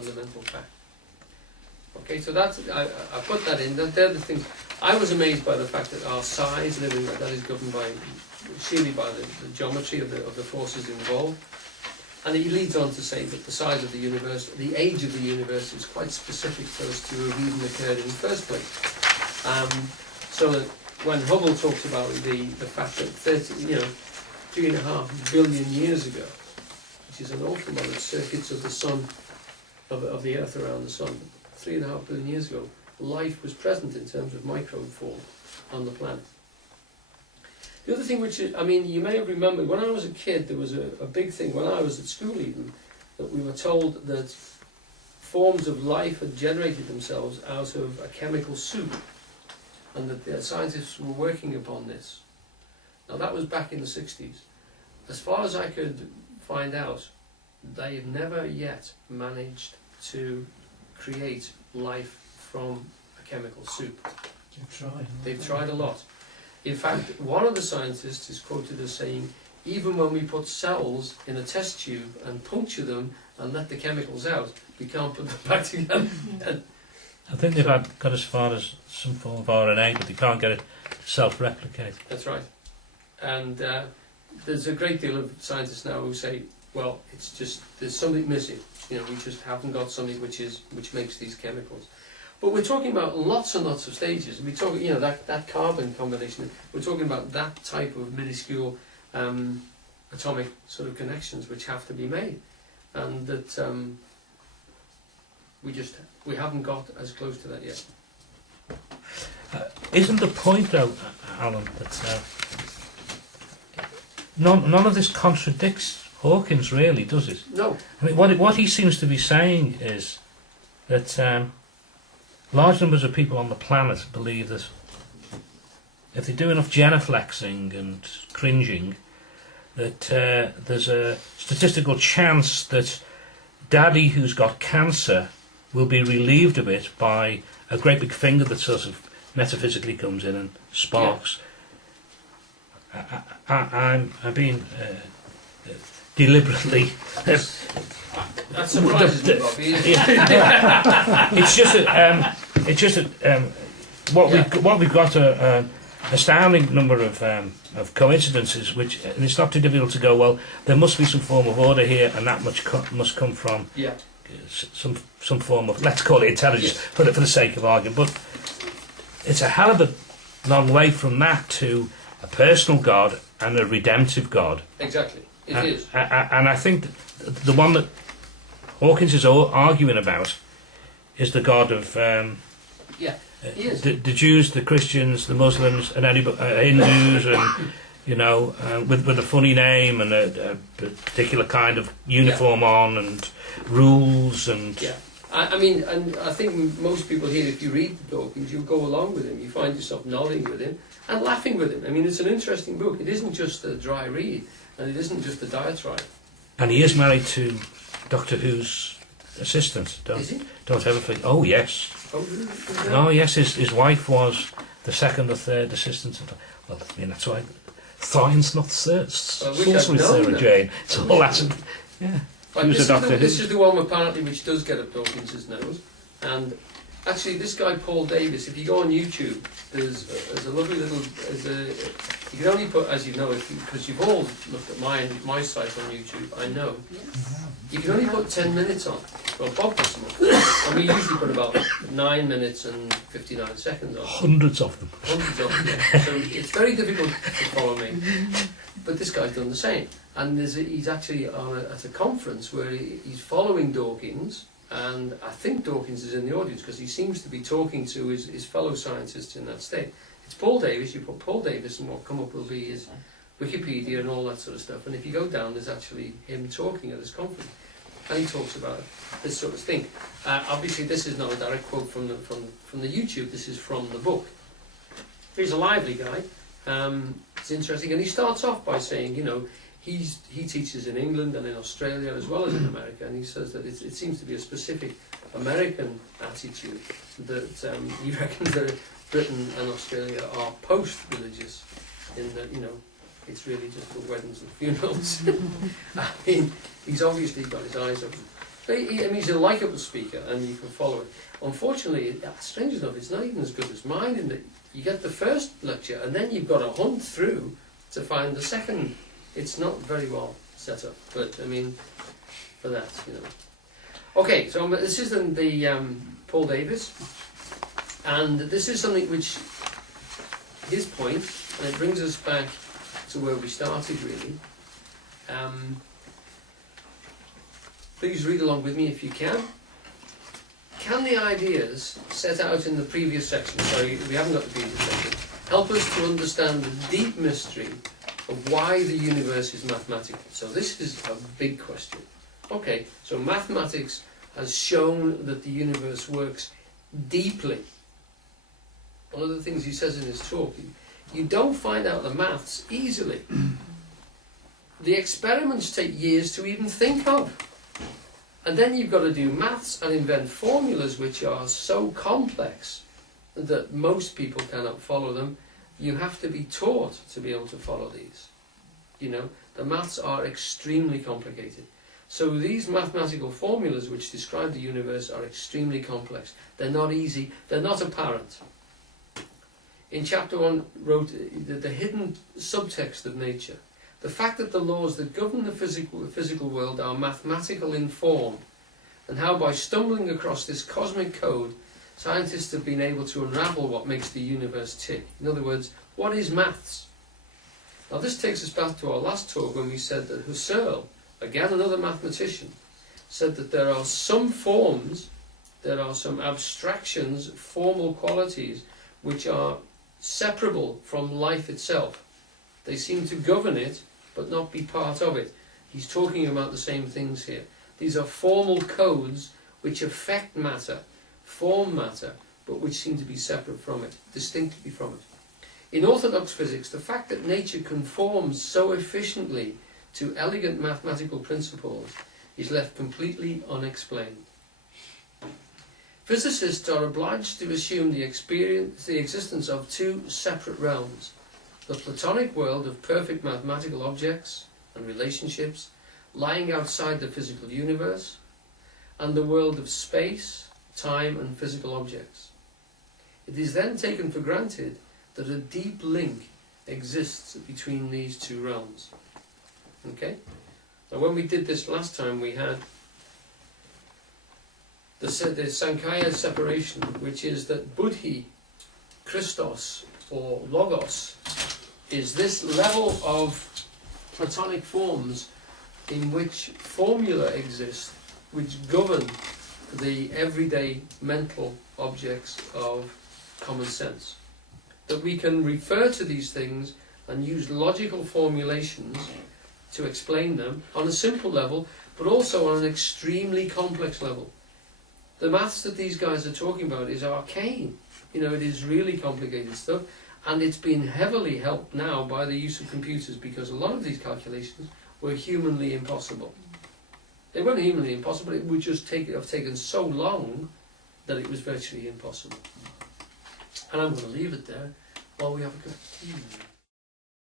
fundamental fact. Okay, so that's, I put that in. They're the things. I was amazed by the fact that our size and everything like that is governed by, surely by the geometry of the forces involved. And he leads on to say that the size of the universe, the age of the universe, is quite specific for us to have even occurred in the first place. So that when Hubble talks about the fact that 3.5 billion years ago, which is an awful lot of circuits of the sun, of the Earth around the sun, 3.5 billion years ago, life was present in terms of microbe form on the planet. The other thing which, I mean, you may have remembered, when I was a kid, there was a big thing, when I was at school even, that we were told that forms of life had generated themselves out of a chemical soup, and that the scientists were working upon this. Now that was back in the 60s. As far as I could find out, they've never yet managed to create life from a chemical soup. They've tried a lot. In fact, one of the scientists is quoted as saying, even when we put cells in a test tube and puncture them and let the chemicals out, we can't put them back together. I think they've got as far as some form of RNA, but they can't get it to self-replicate. That's right. And there's a great deal of scientists now who say, well, it's just, there's something missing. You know, we just haven't got something which makes these chemicals. But we're talking about lots and lots of stages. We're talking, you know, that carbon combination. We're talking about that type of minuscule atomic sort of connections which have to be made, and that we haven't got as close to that yet. Isn't the point, though, Alan, that none of this contradicts Dawkins, really, does it? No. I mean, what he seems to be saying is that large numbers of people on the planet believe that if they do enough genuflexing and cringing, that there's a statistical chance that Daddy, who's got cancer, will be relieved of it by a great big finger that sort of metaphysically comes in and sparks. Yeah. I'm being deliberately. That surprises me, Bobby. It's just what we've got an astounding number of coincidences, which, and it's not too difficult to go, well, there must be some form of order here, and that much must come from some form of, let's call it intelligence, for the sake of argument. But it's a hell of a long way from that to a personal God and a redemptive God. Exactly, it is. And I think the one that Dawkins is arguing about is the God of the Jews, the Christians, the Muslims, and Hindus, and with a funny name and a particular kind of uniform on and rules and. Yeah, I mean, and I think most people here, if you read Dawkins, you go along with him. You find yourself nodding with him and laughing with him. I mean, it's an interesting book. It isn't just a dry read, and it isn't just a diatribe. And he is married to Doctor Who's assistant. Is he? Don't ever think. Oh yes. Oh, really? No, yes. His wife was the second or third assistant. Well, I mean, that's why Thrine's not sorcery, Sarah Jane. It's all that. Yeah. Right, this is the one apparently which does get up Dawkins' nose, and actually this guy Paul Davis, if you go on YouTube, there's a lovely little, you can only put, as you know, because you've all looked at my site on YouTube, I know, you can only put 10 minutes on. Well, Bob puts them up, and we usually put about 9 minutes and 59 seconds on. Hundreds of them. Hundreds of them, yeah. So it's very difficult to follow me. But this guy's done the same. And he's actually at a conference where he's following Dawkins, and I think Dawkins is in the audience because he seems to be talking to his fellow scientists in that state. It's Paul Davis. You put Paul Davis, and what come up will be his Wikipedia and all that sort of stuff. And if you go down, there's actually him talking at this conference, and he talks about this sort of thing. Obviously, this is not a direct quote from the YouTube. This is from the book. He's a lively guy. It's interesting, and he starts off by saying, he teaches in England and in Australia as well as in America, and he says that it seems to be a specific American attitude that he reckons that Britain and Australia are post-religious, in that it's really just for weddings and funerals. I mean, he's obviously got his eyes open. He's a likeable speaker, and you can follow it. Unfortunately, strange enough, it's not even as good as mine in that you get the first lecture, and then you've got to hunt through to find the second. It's not very well set up, but I mean, for that, you know. Okay, so this is the Paul Davis, and this is something which, his point, and it brings us back to where we started really. Please read along with me if you can. Can the ideas set out in the previous section, sorry, we haven't got the previous section, help us to understand the deep mystery of why the universe is mathematical? So this is a big question. Okay, so mathematics has shown that the universe works deeply. One of the things he says in his talk, you don't find out the maths easily. The experiments take years to even think of. And then you've got to do maths and invent formulas which are so complex that most people cannot follow them. You have to be taught to be able to follow these. You know, the maths are extremely complicated. So these mathematical formulas which describe the universe are extremely complex. They're not easy, they're not apparent. In chapter 1 wrote the hidden subtext of nature. The fact that the laws that govern the physical world are mathematical in form, and how by stumbling across this cosmic code, scientists have been able to unravel what makes the universe tick. In other words, what is maths? Now this takes us back to our last talk when we said that Husserl, again another mathematician, said that there are some forms, there are some abstractions, formal qualities, which are separable from life itself. They seem to govern it, but not be part of it. He's talking about the same things here. These are formal codes which affect matter, form matter, but which seem to be separate from it, distinctly from it. In orthodox physics, the fact that nature conforms so efficiently to elegant mathematical principles is left completely unexplained. Physicists are obliged to assume the existence of two separate realms: the Platonic world of perfect mathematical objects and relationships lying outside the physical universe, and the world of space, time and physical objects. It is then taken for granted that a deep link exists between these two realms. Okay? Now when we did this last time, we had the Sankhya separation, which is that Buddhi, Christos, or Logos, is this level of Platonic forms in which formula exists which govern the everyday mental objects of common sense. That we can refer to these things and use logical formulations to explain them on a simple level, but also on an extremely complex level. The maths that these guys are talking about is arcane. You know, it is really complicated stuff. And it's been heavily helped now by the use of computers, because a lot of these calculations were humanly impossible. They weren't humanly impossible, it would just have taken so long that it was virtually impossible. And I'm going to leave it there while we have a cup of tea.